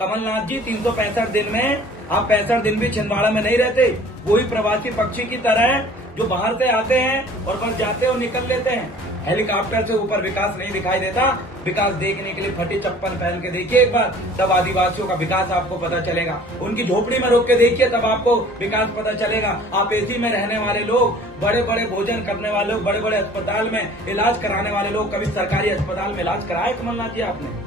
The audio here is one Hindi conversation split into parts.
कमलनाथ जी 365 दिन में आप 65 दिन भी छिंदवाड़ा में नहीं रहते। वही प्रवासी पक्षी की तरह जो बाहर से आते हैं और बस जाते और निकल लेते हैं। हेलीकॉप्टर से ऊपर विकास नहीं दिखाई देता। विकास देखने के लिए फटी चप्पल पहन के देखिए एक बार, तब आदिवासियों का विकास आपको पता चलेगा। उनकी झोपड़ी में रोक के देखिए, तब आपको विकास पता चलेगा। आप एसी में रहने वाले लोग, बड़े बड़े भोजन करने वाले लोग, बड़े बड़े अस्पताल में इलाज कराने वाले लोग, कभी सरकारी अस्पताल में इलाज कराया कमलनाथ जी आपने?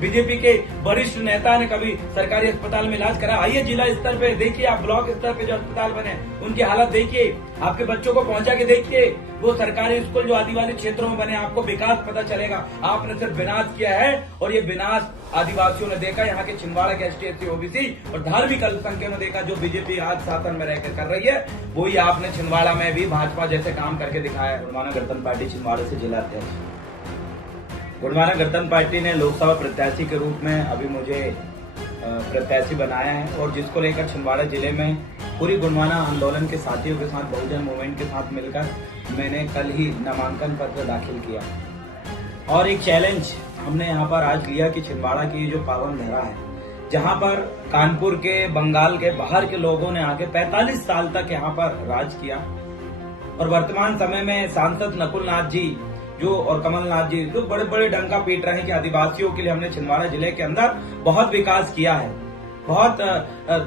बीजेपी के वरिष्ठ नेता ने कभी सरकारी अस्पताल में इलाज करा? आइए जिला स्तर पे देखिए, आप ब्लॉक स्तर पे जो अस्पताल बने उनकी हालत देखिए, आपके बच्चों को पहुंचा के देखिए। वो सरकारी स्कूल जो आदिवासी क्षेत्रों में बने, आपको विकास पता चलेगा। आपने सिर्फ विनाश किया है, और ये विनाश आदिवासियों ने देखा। यहाँ के छिंदवाड़ा के ST/SC OBC और धार्मिक अल्पसंख्यक ने देखा। जो बीजेपी आज शासन में रहकर कर रही है, वही आपने छिंदवाड़ा में भी भाजपा जैसे काम करके दिखाया है। गुणमाना गणतंत्र पार्टी छिंदवाड़ा से जिला अध्यक्ष। गुणमाना गणतंत्र पार्टी ने लोकसभा प्रत्याशी के रूप में अभी मुझे प्रत्याशी बनाया है, और जिसको लेकर छिंदवाड़ा जिले में पूरी गुणमाना आंदोलन के साथियों के साथ, बहुजन मूवमेंट के साथ मिलकर मैंने कल ही नामांकन पत्र दाखिल किया। और एक चैलेंज हमने यहाँ पर आज लिया कि छिंदवाड़ा की जो पावन धरा है, जहाँ पर कानपुर के, बंगाल के, बाहर के लोगों ने आके 45 साल तक यहाँ पर राज किया, और वर्तमान समय में सांसद नकुल नाथ जी जो और कमलनाथ जी जो बड़े बड़े डंका पीट रहे हैं कि आदिवासियों के लिए हमने छिंदवाड़ा जिले के अंदर बहुत विकास किया है, बहुत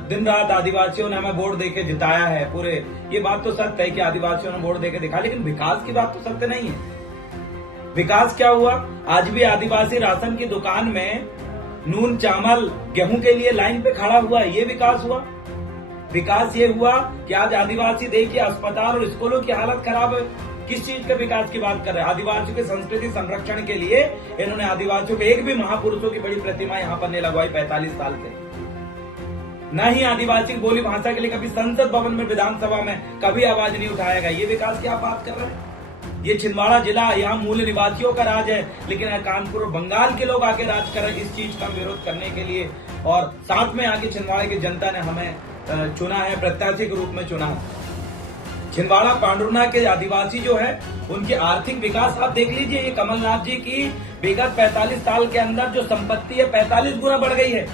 दिन रात आदिवासियों ने हमें वोट देके जिताया है पूरे। ये बात तो सत्य है कि आदिवासियों ने वोट देके दिखा, लेकिन विकास की बात तो सत्य नहीं है। विकास क्या हुआ? आज भी आदिवासी राशन की दुकान में नून, चावल, गेहूं के लिए लाइन पे खड़ा हुआ है। ये विकास हुआ? विकास ये हुआ कि आज आदिवासी देखिए अस्पताल और स्कूलों की हालत खराब है। किस चीज के विकास की बात कर रहे हैं? आदिवासियों के संस्कृति संरक्षण के लिए इन्होंने आदिवासियों के एक भी महापुरुषों की बड़ी प्रतिमा यहाँ पर नहीं लगवाई 45 साल से। न ही आदिवासी बोली भाषा के लिए कभी संसद भवन में, विधानसभा में कभी आवाज नहीं उठाया गया। ये विकास की आप बात कर रहे हैं? ये छिंदवाड़ा जिला, यहाँ मूल निवासियों का राज है, लेकिन कानपुर और बंगाल के लोग आके राज कर रहे हैं इस चीज का विरोध करने के लिए। और साथ में आके छिंदवाड़ा की जनता ने हमें चुना है, प्रत्याशी के रूप में चुना है। छिंदवाड़ा पांडुरना के आदिवासी जो है, उनके आर्थिक विकास आप देख लीजिए। ये कमलनाथ जी की विगत 45 साल के अंदर जो संपत्ति है 45 गुना बढ़ गई है,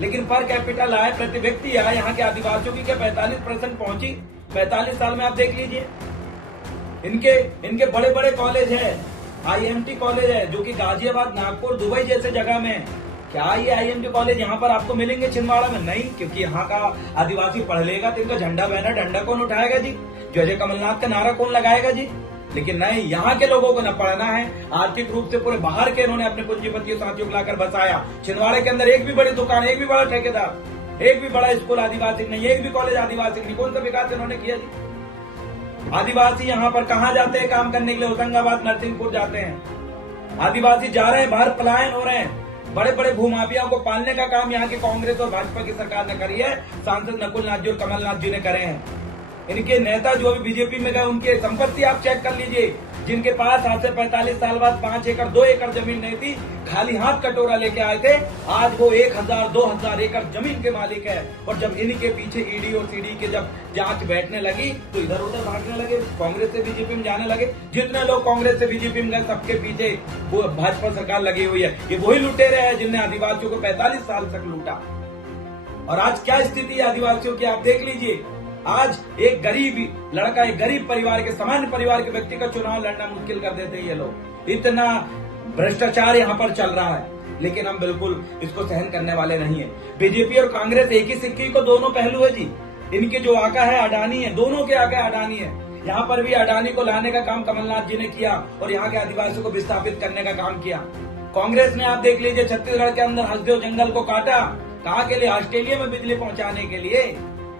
लेकिन पर कैपिटल आय, प्रति व्यक्ति आय यहाँ के आदिवासियों की क्या 45% पहुंची 45 साल में? आप देख लीजिए। इनके बड़े बड़े कॉलेज है, IMT कॉलेज है जो कि गाजियाबाद, नागपुर, दुबई जैसे जगह में है। क्या ये IMT कॉलेज यहाँ पर आपको मिलेंगे छिंदवाड़ा में? नहीं, क्योंकि यहाँ का आदिवासी पढ़ लेगा तो इनका झंडा बैनर डंडा कौन उठाएगा जी? जय कमलनाथ का नारा कौन लगाएगा जी? लेकिन नहीं, यहाँ के लोगों को न पढ़ना है। आर्थिक रूप से पूरे बाहर के इन्होंने अपने पूंजीपतियों साथियों को लाकर बसाया। छिंदवाड़े के अंदर एक भी बड़ी दुकान, एक भी बड़ा ठेकेदार, एक भी बड़ा स्कूल आदिवासी नहीं, एक भी कॉलेज आदिवासी नहीं। कौन सा विकास इन्होंने किया जी? आदिवासी यहाँ पर कहाँ जाते हैं काम करने के लिए? होशंगाबाद, नरसिंहपुर जाते हैं। आदिवासी जा रहे हैं बाहर, पलायन हो रहे हैं। बड़े बड़े भूमाफियाओं को पालने का काम यहाँ की कांग्रेस और भाजपा की सरकार ने करी है। सांसद नकुल नाथ जी और कमलनाथ जी ने करे हैं। इनके नेता जो अभी बीजेपी में गए, उनकी संपत्ति आप चेक कर लीजिए। जिनके पास आज से 45 साल बाद 5 एकड़ 2 एकड़ जमीन नहीं थी, खाली हाथ कटोरा लेके आए थे, आज वो 1000 2000 एकड़ जमीन के मालिक है। और जब इनके पीछे ED और CD के जब जांच बैठने लगी तो इधर उधर भागने लगे, कांग्रेस से बीजेपी में जाने लगे। जितने लोग कांग्रेस से बीजेपी में गए, सबके पीछे वो भाजपा सरकार लगी हुई है। ये वही लुटेरे हैं जिनने आदिवासियों को 45 साल तक लूटा। और आज क्या स्थिति है आदिवासियों की, आप देख लीजिए। आज एक गरीब लड़का, एक गरीब परिवार के, सामान्य परिवार के व्यक्ति का चुनाव लड़ना मुश्किल कर देते हैं ये लोग। इतना भ्रष्टाचार यहाँ पर चल रहा है, लेकिन हम बिल्कुल इसको सहन करने वाले नहीं है। बीजेपी और कांग्रेस एक ही सिक्के को दोनों पहलू है जी। इनके जो आका है अडानी है, दोनों के आका अडानी है। यहाँ पर भी अडानी को लाने का काम कमलनाथ जी ने किया और यहाँ के आदिवासियों को विस्थापित करने का काम किया। कांग्रेस ने आप देख लीजिए, छत्तीसगढ़ के अंदर हसदेव जंगल को काटा। कहाँ के लिए? ऑस्ट्रेलिया में बिजली पहुंचाने के लिए।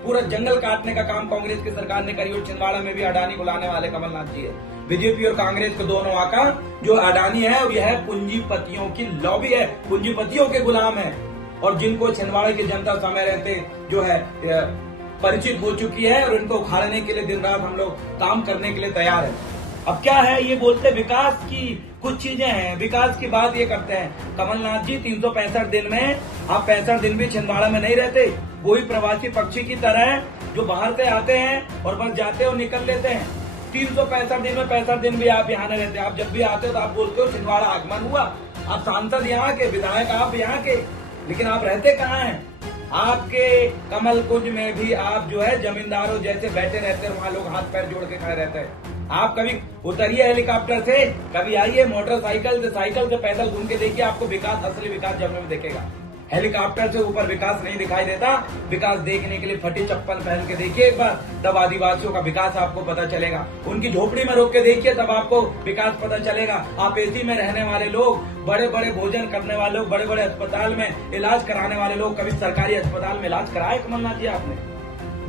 पूरा जंगल काटने का काम कांग्रेस की सरकार ने करी, और छिंदवाड़ा में भी अडानी को लाने वाले कमलनाथ जी है। बीजेपी और कांग्रेस के दोनों आका जो अडानी है, और यह पूंजीपतियों की लॉबी है, पूंजीपतियों के गुलाम है, और जिनको छिंदवाड़ा की जनता समय रहते जो है परिचित हो चुकी है, और इनको उखाड़ने के लिए दिन रात हम लोग काम करने के लिए तैयार है। अब क्या है, ये बोलते विकास की कुछ चीजें हैं, विकास की बात ये करते हैं। कमलनाथ जी 365 दिन में आप 65 दिन भी छिंदवाड़ा में नहीं रहते। वही प्रवासी पक्षी की तरह जो बाहर से आते हैं और बस जाते और निकल लेते हैं। 365 दिन में 65 दिन भी आप यहाँ नहीं रहते। आप जब भी आते हो तो आप बोलते हो छिंदवाड़ा आगमन हुआ। आप सांसद यहाँ के, विधायक आप यहाँ के, लेकिन आप रहते कहाँ हैं? आपके कमल कुंज में भी आप जो है जमींदारों जैसे बैठे रहते हैं, वहां लोग हाथ पैर जोड़ के खड़े रहते हैं। आप कभी उतरिए हेलीकॉप्टर से, कभी आइए मोटरसाइकिल से, साइकिल से, पैदल घूम के देखिए, आपको विकास, असली विकास जम्मू में दिखेगा। हेलीकॉप्टर से ऊपर विकास नहीं दिखाई देता। विकास देखने के लिए फटी चप्पल पहन के देखिए एक बार, तब आदिवासियों का विकास आपको पता चलेगा। उनकी झोपड़ी में रोक के देखिए, तब आपको विकास पता चलेगा। आप एसी में रहने वाले लोग, बड़े बड़े भोजन करने वाले लोग, बड़े बड़े अस्पताल में इलाज कराने वाले लोग, कभी सरकारी अस्पताल में इलाज कराया कमलनाथ जी आपने?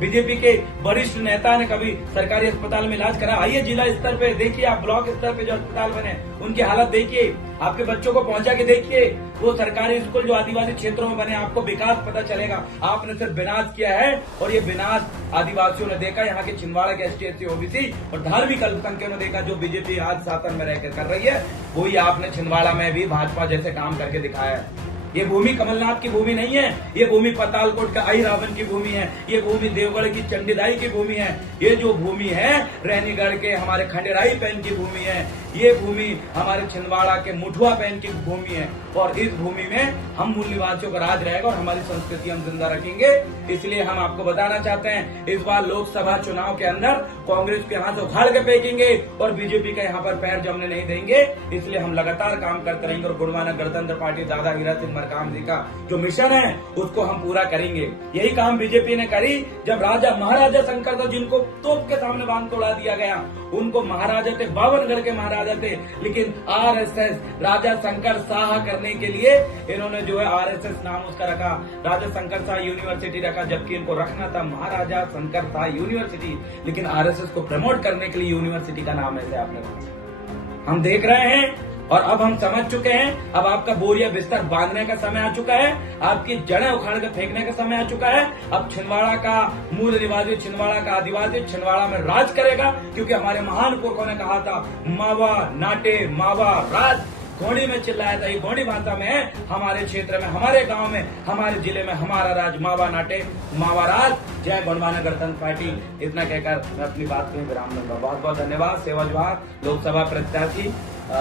बीजेपी के वरिष्ठ नेता ने कभी सरकारी अस्पताल में इलाज करा? आइए जिला स्तर पे देखिए, आप ब्लॉक स्तर पे जो अस्पताल बने उनकी हालत देखिए, आपके बच्चों को पहुंचा के देखिए, वो सरकारी स्कूल जो आदिवासी क्षेत्रों में बने, आपको विकास पता चलेगा। आपने सिर्फ विनाश किया है, और ये विनाश आदिवासियों ने देखा, यहाँ के छिंदवाड़ा के ST/SC OBC और धार्मिक अल्पसंख्यकों ने देखा। जो बीजेपी आज शासन में रहकर कर रही है, वही आपने छिंदवाड़ा में भी भाजपा जैसे काम करके दिखाया है। ये भूमि कमलनाथ की भूमि नहीं है, ये भूमि पतालकोट का आई रावण की भूमि है, ये भूमि देवगढ़ की चंडीदाई की भूमि है, ये जो भूमि है रैनीगढ़ के हमारे खंडेराई पैन की भूमि है, ये भूमि हमारे छिंदवाड़ा के मुठुआ पैन की भूमि है। और इस भूमि में हम मूल निवासियों का राज रहेगा और हमारी संस्कृति हम जिंदा रखेंगे। इसलिए हम आपको बताना चाहते हैं, इस बार लोकसभा चुनाव के अंदर कांग्रेस के हाथ उखाड़ के फेंकेंगे और बीजेपी का यहाँ पर पैर जमने नहीं देंगे। इसलिए हम लगातार काम करते रहेंगे और गुणवाना गणतंत्र पार्टी दादा हीरा सिंह मरकाम जी का जो मिशन है उसको हम पूरा करेंगे। यही काम बीजेपी ने करी जब राजा महाराजा शंकर था, जिनको तोप के सामने बांध तोड़ा दिया गया। उनको महाराजा थे, 52गढ़ के महाराजा थे, लेकिन RSS राजा शंकर शाह करने के लिए इन्होंने जो है RSS नाम उसका रखा, राजा शंकर शाह यूनिवर्सिटी रखा, जबकि इनको रखना था महाराजा शंकर शाह यूनिवर्सिटी। लेकिन RSS को प्रमोट करने के लिए यूनिवर्सिटी का नाम ऐसे आपने रखा। हम देख रहे हैं और अब हम समझ चुके हैं। अब आपका बोरिया बिस्तर बांधने का समय आ चुका है, आपकी जड़ें उखाड़ कर फेंकने का समय आ चुका है। अब छिंदवाड़ा का मूल निवासी, छिंदवाड़ा का आदिवासी छिंदवाड़ा में राज करेगा, क्योंकि हमारे महान पुरखों ने कहा था, मावा नाटे मावा राज। गोंडी में चिल्लाया था, ये गोंडी भाषा में है। हमारे क्षेत्र में, हमारे गांव में, हमारे जिले में हमारा राज, मावा नाटे मावा राज। जय गुणवाना गणतंत्र पार्टी। इतना कहकर मैं अपनी बात में विराम दूंगा। बहुत बहुत धन्यवाद। सेवा जोहार। लोकसभा प्रत्याशी,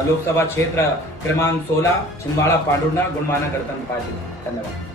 लोकसभा क्षेत्र क्रमांक 16 छिंदवाड़ा पांडुरना, गुणवाना गणतंत्र पार्टी। धन्यवाद।